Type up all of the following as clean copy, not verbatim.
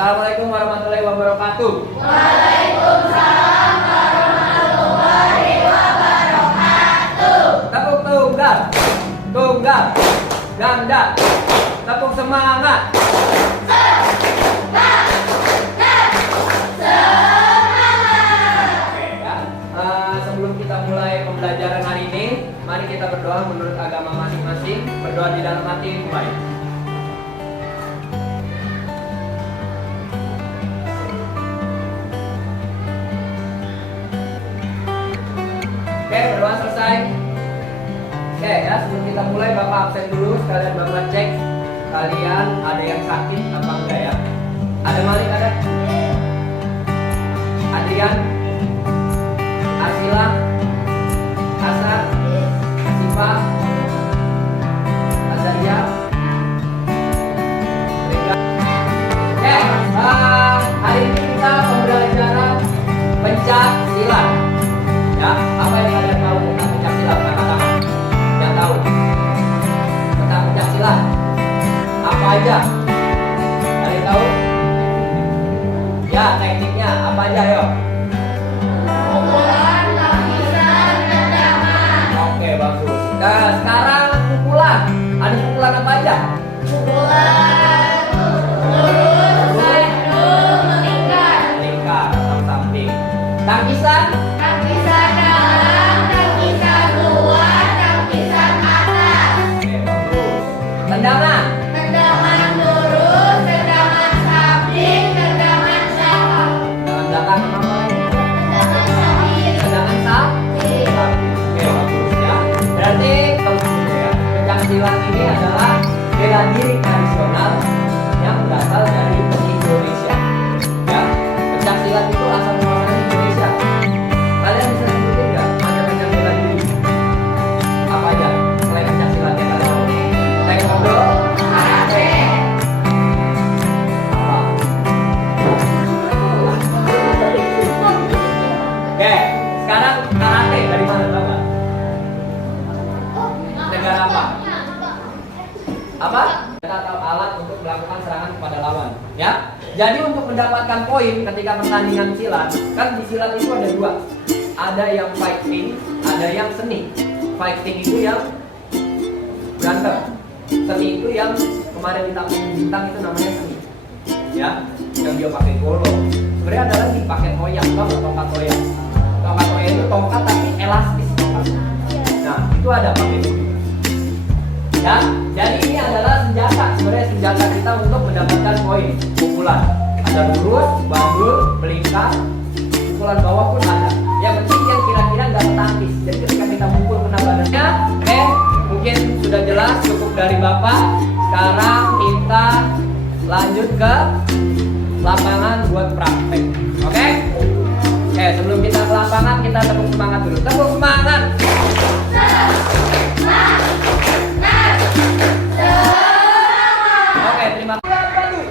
Assalamualaikum warahmatullahi wabarakatuh. Waalaikumsalam warahmatullahi wabarakatuh. Tepuk tunggal, tunggal, ganda, tepuk semangat. Oke ya. Sebelum kita mulai pembelajaran hari ini, mari kita berdoa menurut agama masing-masing. Berdoa di dalam hati, mulai. Oke, berdoa selesai. Oke ya, sebelum kita mulai Bapak absen dulu. Sekalian Bapak cek kalian ada yang sakit apa enggak ya. Ada Malik, ada? Adrian, Arsila, Asa, Asifa, Azaria, Rika. Oke, hari ini kita pembelajaran pencak silat. Ya, apa yang kalian tahu tentang pencak silat? Katakan yang tahu tentang pencak silat. Apa aja? Kalian tahu? Ya, tekniknya apa aja, yo? Pukulan, lapisan, tendangan. Oke, bagus. Nah, sekarang pukulan. Ada pukulan apa aja? Pukulan, lurus, sandung, melingkar. Lingkar, samping. Tangkisan? Tangkisan dalam, tangkisan luar, tangkisan atas. Oke, bagus. Tendangan? Tendangan lurus, tendangan samping, tendangan belakang. Tendangan apa lagi? Tendangan samping. Tendangan samping. Oke, bagus ya. Berarti ya, pencak silat ini adalah bela diri tradisional yang berasal dari Indonesia. Ya, pencak silat itu asal muasalnya Indonesia. Kalian bisa sebutin nggak macam-macam bela diri? Apa aja selain pencak silat yang kalian tahu? Taekwondo, Karate. apa? Oke, sekarang karate dari mana tahu nggak? Negara apa? Apa? Kita tahu alat untuk melakukan serangan kepada lawan, ya. Jadi untuk mendapatkan poin ketika pertandingan silat, kan di silat itu ada dua. Ada yang fighting, ada yang seni. Fighting itu yang berantem. Seni itu yang kemarin bintang itu namanya seni. Ya, yang dia pakai golok. Sebenarnya ada lagi pakai toyang, tau nggak tongkat toyang? Tongkat toyang itu tongkat tapi elastis tongkat. Nah, itu ada pakai itu. Ya, jadi ini adalah senjata, sebenarnya senjata kita untuk mendapatkan poin pukulan. Ada lurus, bandul, melingkar, pukulan bawah pun ada. Yang penting yang kira-kira nggak ketangkis. Jadi ketika kita mukul kena badannya, mungkin sudah jelas cukup dari Bapak. Sekarang kita lanjut ke lapangan buat praktek. Oke? Sebelum kita ke lapangan kita tepuk semangat dulu. Tepuk semangat. Oke, terima kasih.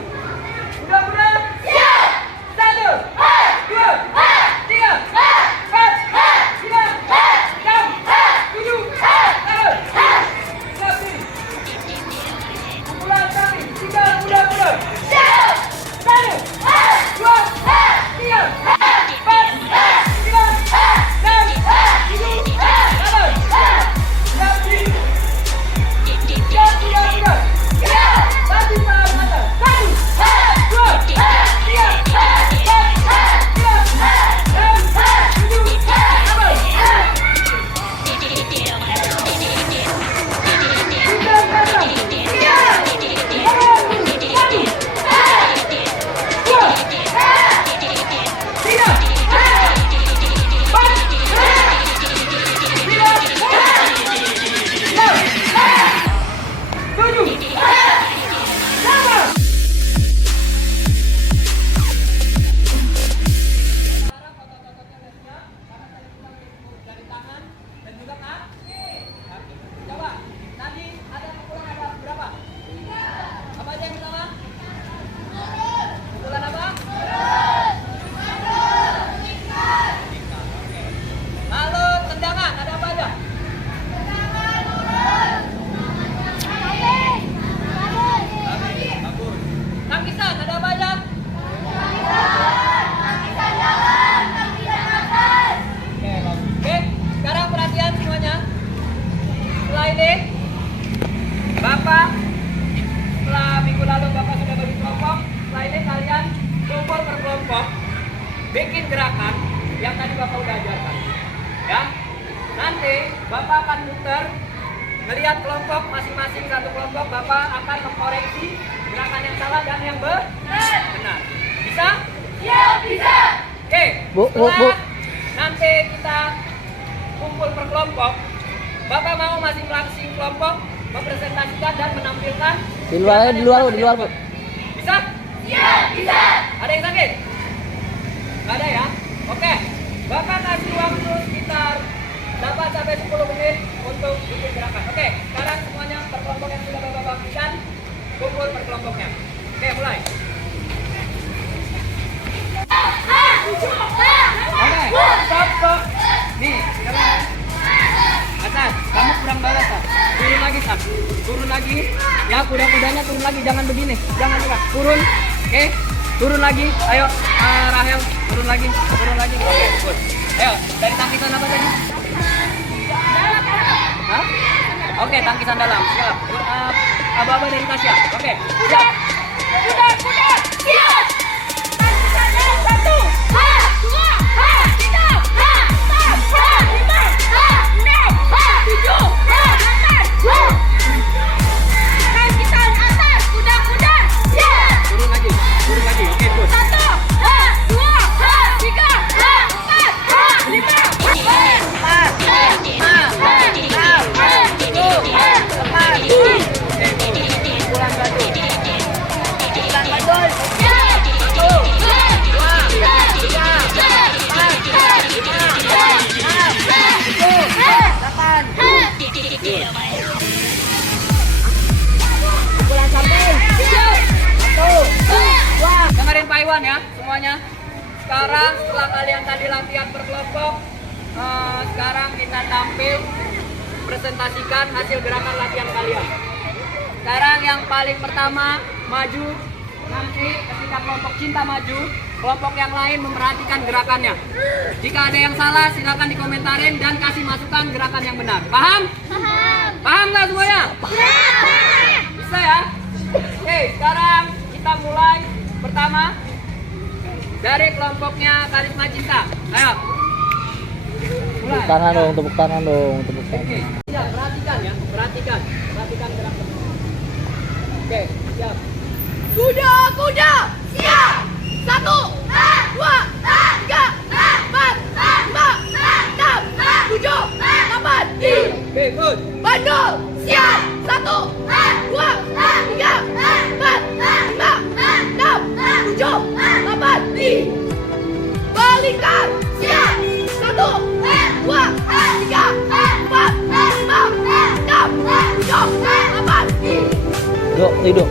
Udah. Siap. 1, 2, 3, 4, 5, 6, 7, 8, 9. Pukulan kami, 3 bulan. Siap. 1, 2, 3, 4, 5, 6, 7, 8. adik-adik, Bapak setelah minggu lalu Bapak sudah bagi kelompok. Setelah ini kalian kumpul per kelompok, bikin gerakan yang tadi Bapak udah ajarkan. Ya, nanti Bapak akan muter, melihat kelompok masing-masing satu kelompok. Bapak akan mengkoreksi gerakan yang salah dan yang benar. Bisa? Ya, bisa. Oke. Bu. Setelah nanti kita kumpul per kelompok, Bapak mau masing-masing kelompok mempresentasikan dan menampilkan Di luar, Bu. Bisa? Ya, bisa. Ada yang sakit? Nggak ada ya? Oke. Bapak kasih waktu sekitar 8 sampai 10 menit untuk bikin gerakan. Oke, sekarang semuanya per kelompok yang sudah Bapak bagikan, kumpul per kelompoknya. Oke, mulai. Oke, stop. Nih, sekarang atas, kamu kurang balas, Sat. Turun lagi, Sat. Turun lagi. Ya, kuda-kudanya turun lagi, jangan begini. Jangan gerak. Turun. Oke, turun lagi. Ayo, Rahel, turun lagi. Oke, good. Ayo, dari tangkisan apa tadi? Hah? Oke, tangkisan dalam. Siap. Aba-aba dari Tasya. Oke, siap. Kuda. Siap. Satu. Ha, dua. Ha, tiga. Ha, empat. Ha, lima. Ha, enam. Ha, tujuh. Ha, atas. Ha. Tangkisan atas. Kuda. Siap. Turun lagi. Oke, good. Satu. Ha, dua. Ha, tiga. Ha, empat. Ha, lima. Pulang satu. Dengerin Pak Iwan ya semuanya. Sekarang setelah kalian tadi latihan berkelompok, sekarang kita tampil presentasikan hasil gerakan latihan kalian. Sekarang yang paling pertama maju, nanti ketika kelompok cinta maju, kelompok yang lain memperhatikan gerakannya. Jika ada yang salah silakan dikomentarin dan kasih masukan gerakan yang benar. Paham? Paham nggak semuanya? Bisa ya? Oke, sekarang kita mulai. Pertama dari kelompoknya Karisma Cinta. Ayo. Mulai. Tepuk tangan dong. Oke, siap, perhatikan ya, perhatikan gerakan. Oke, siap. Kuda. Siap. Satu. Dua. Tiga. Empat. Lima. Enam. Tujuh. Delapan. Oke, good. Bandul. Siap. Satu. Dua. Tiga. Empat. Lima. Enam. Tujuh. Delapan. Balikan. Siap. Satu. Dua. Tiga. Empat. Lima. Enam. Tujuh. Delapan. Duduk.